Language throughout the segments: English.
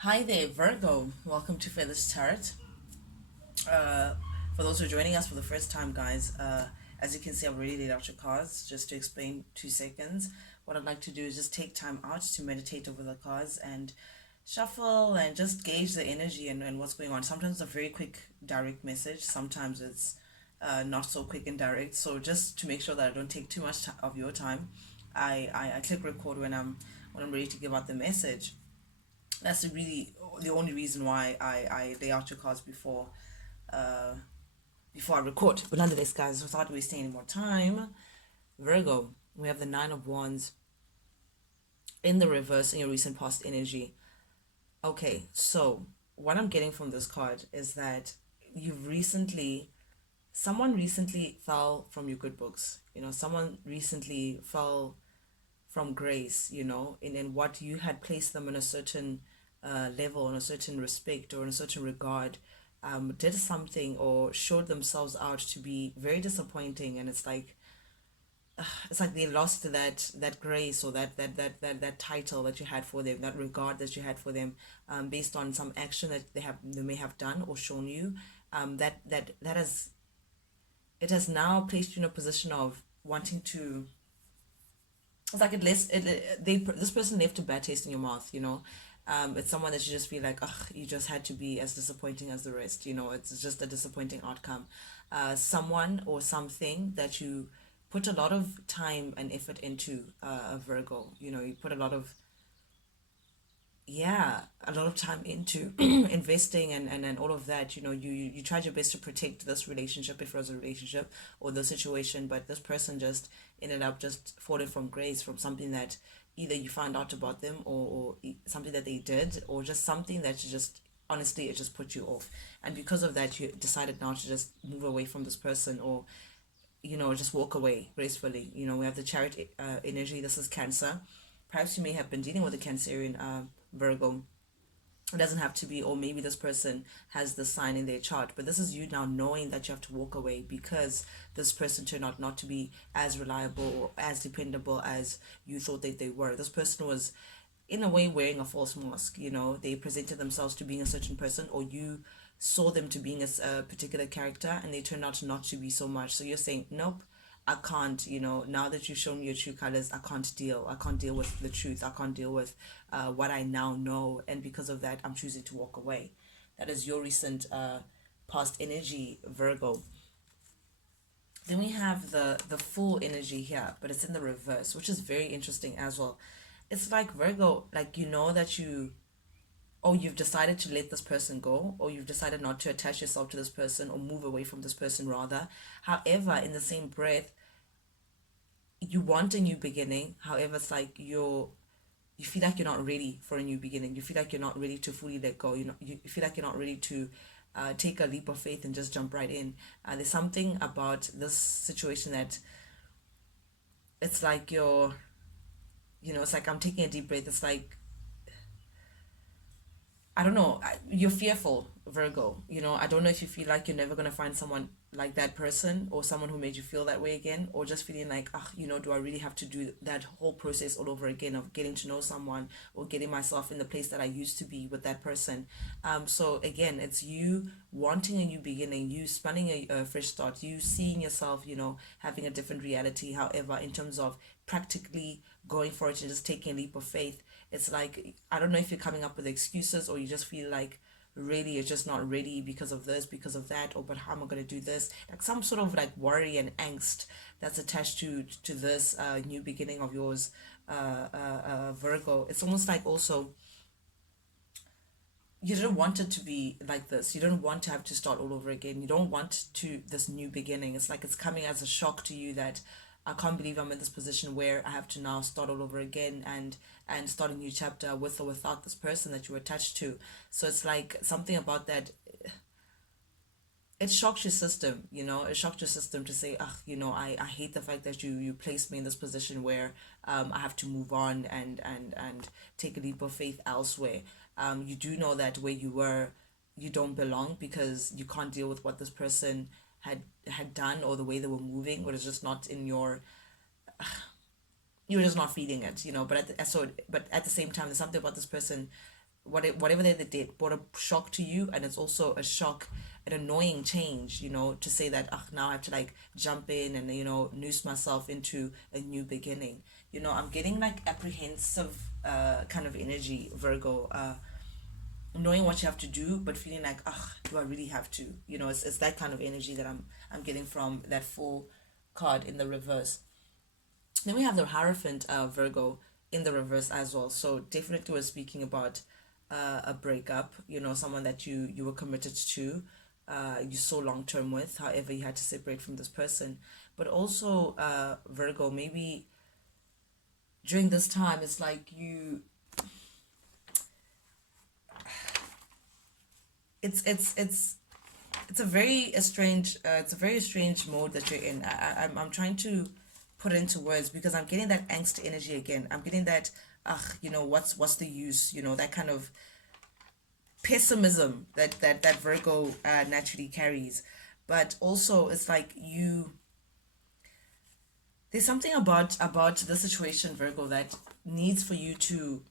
Hi there, Virgo. Welcome to Feathers Tarot. Uh, for those who are joining us for the first time, guys, as you can see, I've already laid out your cards. Just to explain 2 seconds, what I'd like to do is just take time out to meditate over the cards and shuffle and just gauge the energy and what's going on. Sometimes it's a very quick, direct message. Sometimes it's not so quick and direct. So just to make sure that I don't take too much of your time, I click record when I'm ready to give out the message. That's really the only reason why I lay out your cards uh, before I record. But nonetheless, guys, without wasting any more time, Virgo, we have the Nine of Wands in the reverse in your recent past energy. Okay, so what I'm getting from this card is that you've recently, someone recently fell from your good books. Someone recently fell from grace, in what you had placed them in a certain level, in a certain respect, or in a certain regard, did something or showed themselves out to be very disappointing, and it's like they lost that grace or that title that you had for them, that regard that you had for them, based on some action that they may have done or shown you, that has it has now placed you in a position of wanting to. It's like this person left a bad taste in your mouth. It's someone that you just feel like, ugh, you just had to be as disappointing as the rest. It's just a disappointing outcome. Someone or something that you put a lot of time and effort into, a Virgo. You put a lot of time into investing and all of that. You tried your best to protect this relationship, if it was a relationship or the situation, but this person just ended up just falling from grace from something that either you found out about them, or something that they did, or just something that you just honestly, it just put you off, and because of that you decided now to just move away from this person, or just walk away gracefully. We have the Chariot energy. This is Cancer. Perhaps you may have been dealing with a Cancerian, Virgo. It doesn't have to be, or maybe this person has the sign in their chart, but this is you now knowing that you have to walk away because this person turned out not to be as reliable or as dependable as you thought that they were. This person was, in a way, wearing a false mask. They presented themselves to being a certain person, or you saw them to being a particular character, and they turned out not to be so much. So you're saying, nope, I can't. Now that you've shown me your true colors, I can't deal with the truth. I can't deal with what I now know, and because of that, I'm choosing to walk away. That is your recent past energy, Virgo. Then we have the full energy here, but it's in the reverse, which is very interesting as well. It's like, Virgo, like, that you've decided to let this person go, or you've decided not to attach yourself to this person, or move away from this person rather. However, in the same breath, you want a new beginning. However, it's like you feel like you're not ready for a new beginning. You feel like you're not ready to fully let go. You feel like you're not ready to take a leap of faith and just jump right in. There's something about this situation that it's like it's like I'm taking a deep breath. It's like, I don't know. You're fearful, Virgo. I don't know if you feel like you're never going to find someone like that person, or someone who made you feel that way again, or just feeling like, do I really have to do that whole process all over again of getting to know someone, or getting myself in the place that I used to be with that person. So again, it's you wanting a new beginning, you spanning a fresh start, you seeing yourself, having a different reality. However, in terms of practically going for it and just taking a leap of faith, it's like, I don't know if you're coming up with excuses, or you just feel like really you're just not ready because of this, because of that, or but how am I going to do this? Like some sort of like worry and angst that's attached to this new beginning of yours, Virgo. It's almost like also you didn't want it to be like this. You don't want to have to start all over again. You don't want to this new beginning. It's like it's coming as a shock to you that I can't believe I'm in this position where I have to now start all over again, and start a new chapter with or without this person that you were attached to. So it's like something about that, it shocks your system. It shocked your system to say, I hate the fact that you placed me in this position where I have to move on and take a leap of faith elsewhere. You do know that where you were, you don't belong, because you can't deal with what this person had done, or the way they were moving, or it's just not in your, you were just not feeling it. But at the same time, there's something about this person whatever they did brought a shock to you, and it's also a shock, an annoying change, to say that, now I have to like jump in and noose myself into a new beginning. I'm getting like apprehensive kind of energy, Virgo, knowing what you have to do, but feeling like, do I really have to? It's that kind of energy that I'm getting from that full card in the reverse. Then we have the Hierophant, Virgo, in the reverse as well. So definitely we're speaking about a breakup, someone that you were committed to, you saw long term with, however you had to separate from this person. But also, Virgo, maybe during this time, it's like it's a very strange mode that you're in. I'm trying to put it into words because I'm getting that angst energy again. I'm getting that, what's the use, that kind of pessimism that Virgo naturally carries. But also it's like there's something about the situation, Virgo, that needs for you to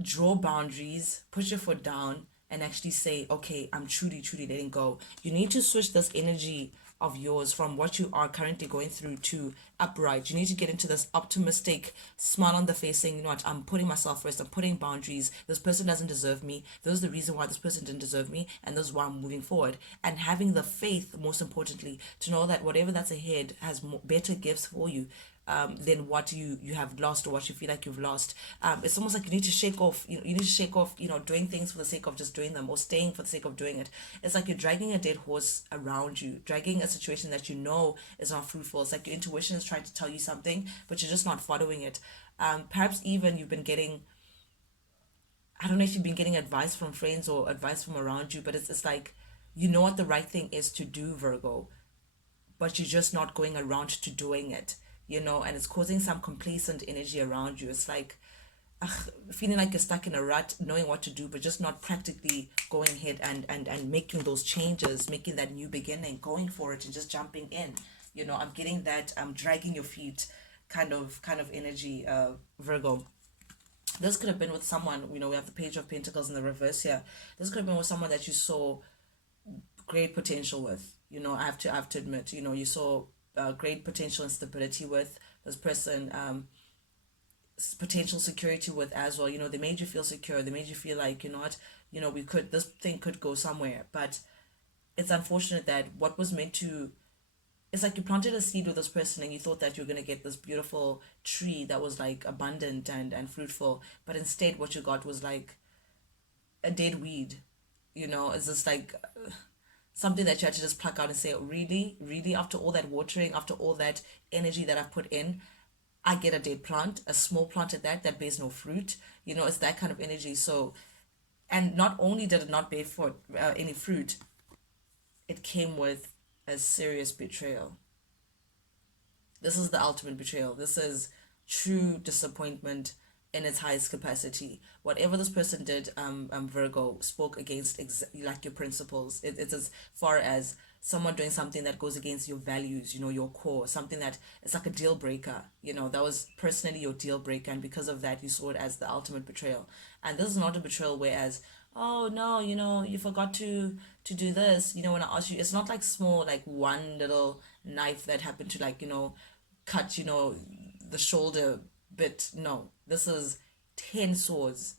draw boundaries, put your foot down, and actually say, okay, I'm truly, truly letting go. You need to switch this energy of yours from what you are currently going through to upright. You need to get into this optimistic smile on the face saying, you know what, I'm putting myself first, I'm putting boundaries. This person doesn't deserve me. This is the reason why this person didn't deserve me, and this is why I'm moving forward. And having the faith, most importantly, to know that whatever that's ahead has better gifts for you. Than what you have lost or what you feel like you've lost. It's almost like you need to shake off, doing things for the sake of just doing them or staying for the sake of doing it. It's like you're dragging a dead horse around you, dragging a situation that is not fruitful. It's like your intuition is trying to tell you something, but you're just not following it. Perhaps even you've been getting, I don't know if you've been getting advice from friends or advice from around you, but it's like, you know what the right thing is to do, Virgo, but you're just not going around to doing it, and it's causing some complacent energy around you. It's like, feeling like you're stuck in a rut, knowing what to do, but just not practically going ahead and making those changes, making that new beginning, going for it and just jumping in. I'm getting that dragging your feet kind of energy, Virgo. This could have been with someone, we have the Page of Pentacles in the reverse here. This could have been with someone that you saw great potential with. I have to admit, you saw great potential and stability with this person, potential security with as well. They made you feel secure. They made you feel like, what, this thing could go somewhere. But it's unfortunate that what was meant to, it's like you planted a seed with this person and you thought that you're going to get this beautiful tree that was like abundant and fruitful. But instead what you got was like a dead weed. It's just like something that you had to just pluck out and say, really, really, after all that watering, after all that energy that I've put in, I get a dead plant, a small plant at that bears no fruit. It's that kind of energy. So, and not only did it not bear any fruit, it came with a serious betrayal. This is the ultimate betrayal. This is true disappointment in its highest capacity. Whatever this person did, Virgo, spoke against like your principles. It's as far as someone doing something that goes against your values, your core, something that it's like a deal breaker. That was personally your deal breaker, and because of that, you saw it as the ultimate betrayal. And this is not a betrayal whereas, oh no, you forgot to do this. When I asked you, it's not like small, like one little knife that happened to like cut the shoulder bit. No, this is 10 swords,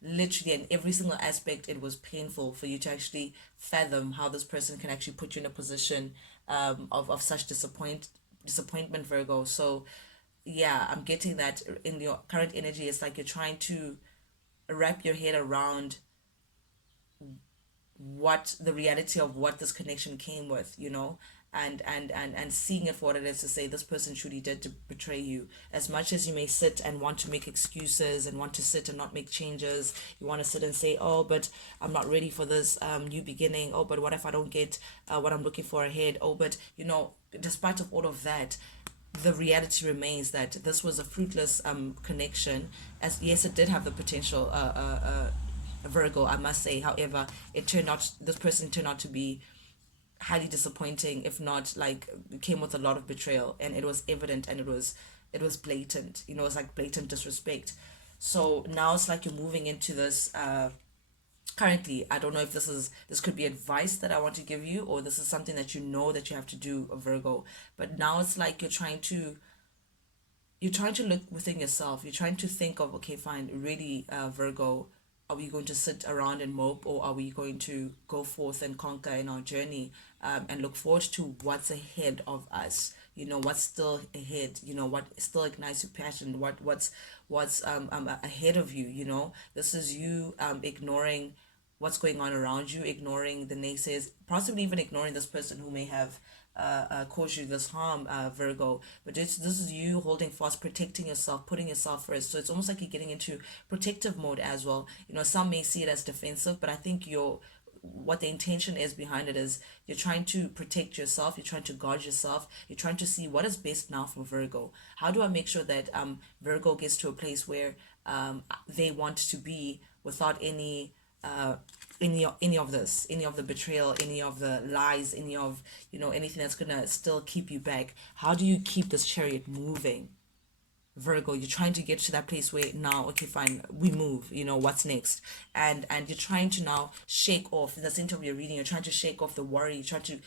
literally, in every single aspect. It was painful for you to actually fathom how this person can actually put you in a position of such disappointment, Virgo. So yeah, I'm getting that in your current energy. It's like you're trying to wrap your head around what the reality of what this connection came with, and seeing it for what it is, to say this person truly did to betray you. As much as you may sit and want to make excuses and want to sit and not make changes, you want to sit and say, oh, but I'm not ready for this new beginning. Oh, but what if I don't get what I'm looking for ahead? Oh, but despite of all of that, the reality remains that this was a fruitless connection. As yes, it did have the potential, Virgo, I must say. However, this person turned out to be highly disappointing, if not like came with a lot of betrayal, and it was evident, and it was blatant. It's like blatant disrespect. So now it's like you're moving into this currently. I don't know if this could be advice that I want to give you, or this is something that you know that you have to do, Virgo. But now it's like you're trying to look within yourself. You're trying to think of, okay, fine, really, Virgo, are we going to sit around and mope, or are we going to go forth and conquer in our journey, and look forward to what's ahead of us? What's still ahead. What still ignites your passion. What's ahead of you. This is you ignoring what's going on around you, ignoring the naysayers, possibly even ignoring this person who may have cause you this harm, Virgo. But this is you holding fast, protecting yourself, putting yourself first. So it's almost like you're getting into protective mode as well. Some may see it as defensive, but I think what the intention is behind it is you're trying to protect yourself, you're trying to guard yourself, you're trying to see what is best now for Virgo. How do I make sure that Virgo gets to a place where they want to be without uh, any of this, any of the betrayal, any of the lies, any of anything that's gonna still keep you back? How do you keep this chariot moving, Virgo? You're trying to get to that place where now, okay, fine, we move. What's next? And you're trying to now shake off, in the center of your reading, you're trying to shake off the worry. You're trying to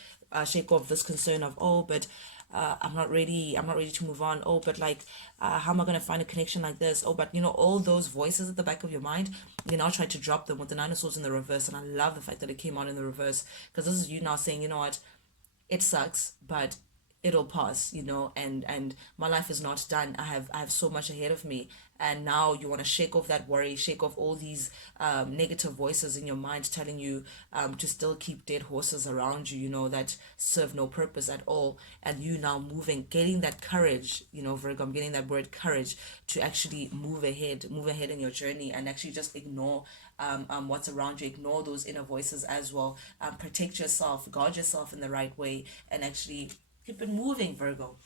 shake off this concern of, oh, but I'm not ready. I'm not ready to move on. Oh, but like, how am I gonna find a connection like this? Oh, but all those voices at the back of your mind, you now try to drop them with the Nine of Swords in the reverse. And I love the fact that it came out in the reverse, because this is you now saying, you know what, it sucks, but it'll pass. And my life is not done. I have so much ahead of me. And now you want to shake off that worry, shake off all these negative voices in your mind telling you to still keep dead horses around you, that serve no purpose at all. And you now moving, getting that courage, Virgo, I'm getting that word courage, to actually move ahead in your journey, and actually just ignore what's around you, ignore those inner voices as well. Protect yourself, guard yourself in the right way, and actually keep it moving, Virgo.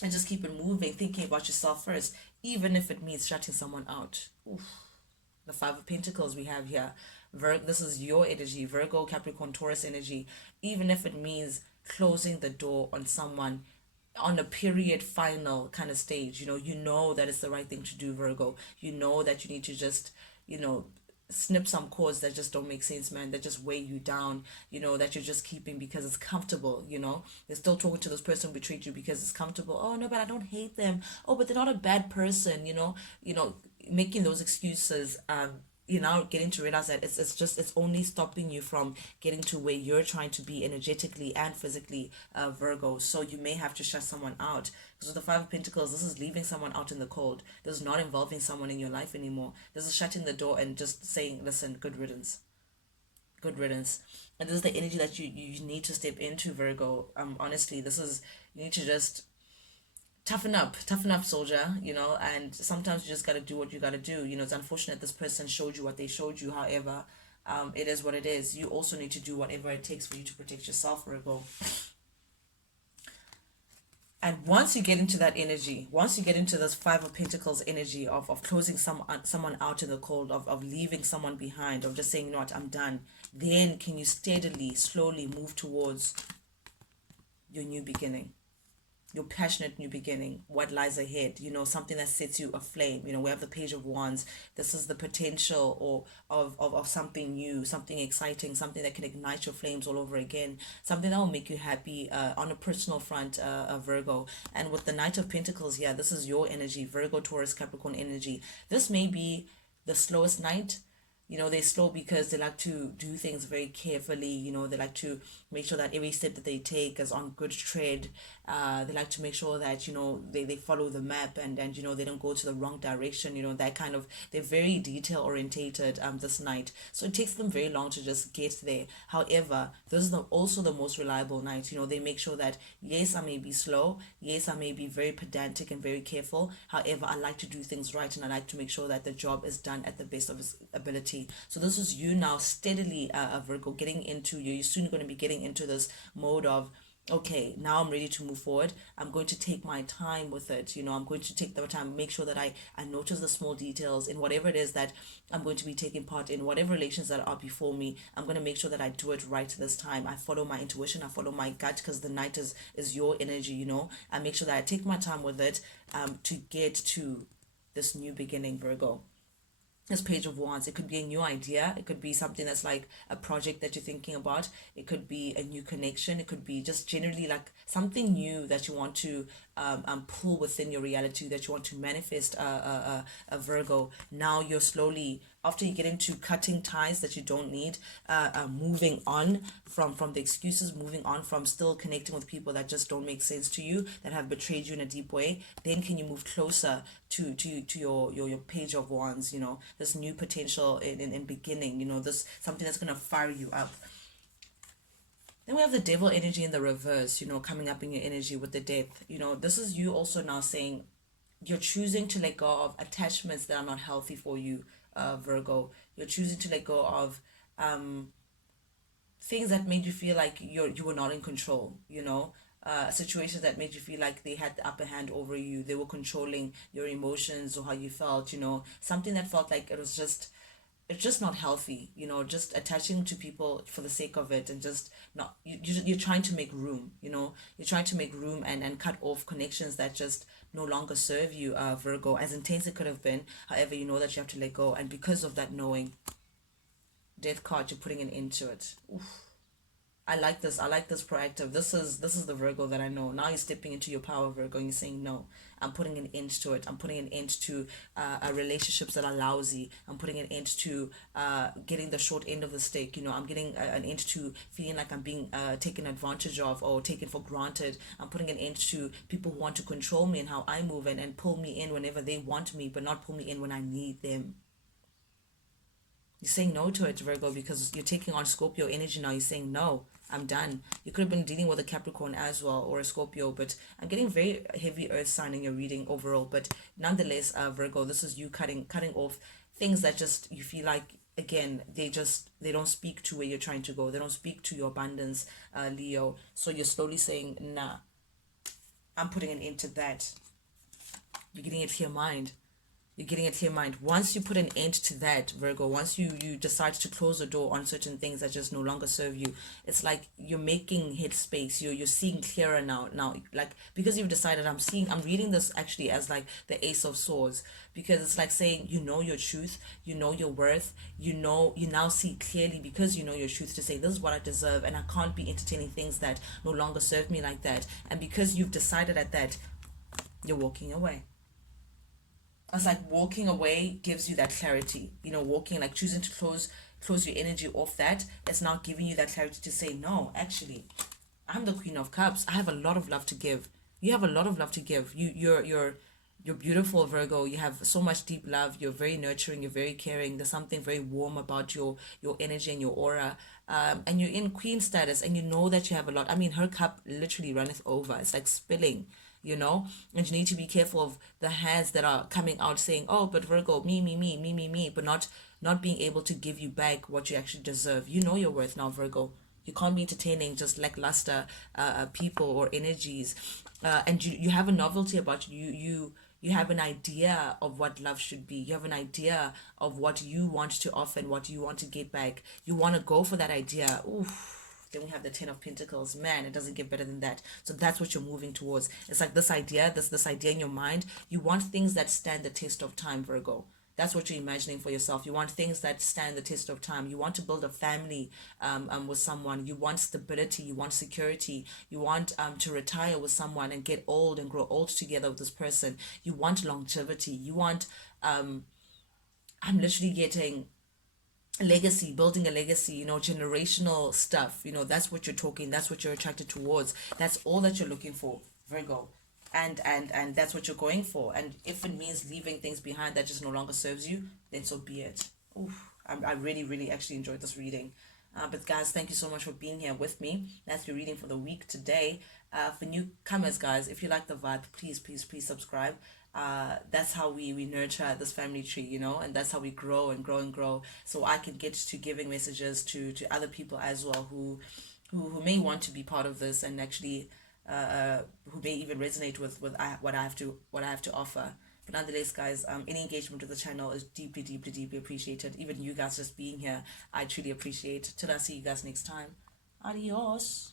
And just keep it moving, thinking about yourself first, even if it means shutting someone out. Oof. The Five of Pentacles we have here. This is your energy, Virgo, Capricorn, Taurus energy. Even if it means closing the door on someone on a period final kind of stage, you know that it's the right thing to do, Virgo. You know that you need to just, you know, snip some cords that just don't make sense, man, that just weigh you down, that you're just keeping because it's comfortable. You're still talking to this person who betrayed you because it's comfortable. Oh no, but I don't hate them. Oh, but they're not a bad person. Making those excuses. You're now getting to realize that it's only stopping you from getting to where you're trying to be energetically and physically, Virgo. So you may have to shut someone out, because with the Five of Pentacles, this is leaving someone out in the cold. This is not involving someone in your life anymore. This is shutting the door and just saying, listen, good riddance, good riddance. And this is the energy that you need to step into, Virgo. Honestly, this is, you need to just toughen up, soldier. And sometimes you just got to do what you got to do. It's unfortunate this person showed you what they showed you. However, it is what it is. You also need to do whatever it takes for you to protect yourself, Virgo. And once you get into that energy, once you get into this Five of Pentacles energy of closing someone out in the cold, of leaving someone behind, of just saying, you know what, I'm done, then can you steadily, slowly move towards your new beginning, your passionate new beginning, what lies ahead, something that sets you aflame. We have the Page of Wands. This is the potential or of something new, something exciting, something that can ignite your flames all over again, something that will make you happy on a personal front, Virgo. And with the Knight of Pentacles here, this is your energy, Virgo, Taurus, Capricorn energy. This may be the slowest night. They slow because they like to do things very carefully. They like to make sure that every step that they take is on good tread. They like to make sure that, they follow the map, and they don't go to the wrong direction. That kind of, they're very detail orientated this night. So it takes them very long to just get there. However, this is also the most reliable night. They make sure that, yes, I may be slow. Yes, I may be very pedantic and very careful. However, I like to do things right, and I like to make sure that the job is done at the best of its ability. So this is you now steadily, Virgo, getting into, you're soon going to be getting into this mode of, okay, now I'm ready to move forward. I'm going to take my time with it. I'm going to take the time, make sure that I notice the small details in whatever it is that I'm going to be taking part in, whatever relations that are before me. I'm going to make sure that I do it right this time. I follow my intuition, I follow my gut, because the night is your energy. I make sure that I take my time with it, to get to this new beginning, Virgo. This Page of Wands, it could be a new idea, it could be something that's like a project that you're thinking about, it could be a new connection, it could be just generally like something new that you want to pull within your reality, that you want to manifest, a Virgo. Now you're slowly, after you get into cutting ties that you don't need, moving on from the excuses, moving on from still connecting with people that just don't make sense to you, that have betrayed you in a deep way. Then can you move closer to your Page of Wands, this new potential in beginning, this something that's going to fire you up. Then we have the Devil energy in the reverse, coming up in your energy with the Death. This is you also now saying you're choosing to let go of attachments that are not healthy for you, Virgo. You're choosing to let go of things that made you feel like you were not in control, situations that made you feel like they had the upper hand over you, they were controlling your emotions or how you felt, something that felt like it's just not healthy, just attaching to people for the sake of it, and just not you're trying to make room, you're trying to make room and cut off connections that just no longer serve you, Virgo. As intense it could have been, however, you know that you have to let go, and because of that knowing, Death card, you're putting an end to it. Oof. I like this. I like this proactive. This is the Virgo that I know. Now you're stepping into your power, Virgo, and you're saying no. I'm putting an end to it. I'm putting an end to relationships that are lousy. I'm putting an end to getting the short end of the stick. I'm getting an end to feeling like I'm being taken advantage of or taken for granted. I'm putting an end to people who want to control me and how I move, and pull me in whenever they want me, but not pull me in when I need them. You're saying no to it, Virgo, because you're taking on Scorpio energy now. You're saying, no, I'm done. You could have been dealing with a Capricorn as well, or a Scorpio, but I'm getting very heavy earth sign in your reading overall. But nonetheless, Virgo, this is you cutting off things that just you feel like, again, they don't speak to where you're trying to go. They don't speak to your abundance, Leo. So you're slowly saying, nah, I'm putting an end to that. You're getting a clear mind. You're getting a clear mind. Once you put an end to that, Virgo, once you decide to close the door on certain things that just no longer serve you, it's like you're making headspace. You're seeing clearer now. Like, because you've decided, I'm reading this actually as like the Ace of Swords, because it's like saying, your truth, your worth, you now see clearly, because you know your truth, to say, this is what I deserve, and I can't be entertaining things that no longer serve me like that. And because you've decided at that, you're walking away. It's like walking away gives you that clarity, walking, like choosing to close your energy off that. It's now giving you that clarity to say, no, actually, I'm the Queen of Cups. I have a lot of love to give. You have a lot of love to give. You're beautiful, Virgo. You have so much deep love. You're very nurturing. You're very caring. There's something very warm about your energy and your aura. And you're in queen status, and you know that you have a lot. I mean, her cup literally runneth over. It's like spilling, and you need to be careful of the hands that are coming out saying, oh, but Virgo, me, but not being able to give you back what you actually deserve. You know your worth now, Virgo. You can't be entertaining just lackluster people or energies. And you have a novelty about you. You have an idea of what love should be. You have an idea of what you want to offer and what you want to get back. You want to go for that idea. Oof. Then we have the Ten of Pentacles. Man, it doesn't get better than that. So that's what you're moving towards. It's like this idea in your mind. You want things that stand the test of time, Virgo. That's what you're imagining for yourself. You want things that stand the test of time. You want to build a family with someone. You want stability. You want security. You want to retire with someone and get old and grow old together with this person. You want longevity. You want, I'm literally getting legacy, building a legacy, generational stuff. That's what you're talking, that's what you're attracted towards. That's all that you're looking for, Virgo. And that's what you're going for. And if it means leaving things behind that just no longer serves you, then so be it. Oof, I really, really actually enjoyed this reading. But guys, thank you so much for being here with me. That's your reading for the week today. For newcomers, guys, if you like the vibe, please subscribe. That's how we nurture this family tree, and that's how we grow and grow and grow. So I can get to giving messages to other people as well who may want to be part of this, and actually who may even resonate with what I have to offer. But nonetheless, guys, any engagement with the channel is deeply, deeply, deeply appreciated. Even you guys just being here, I truly appreciate. Till I see you guys next time. Adios.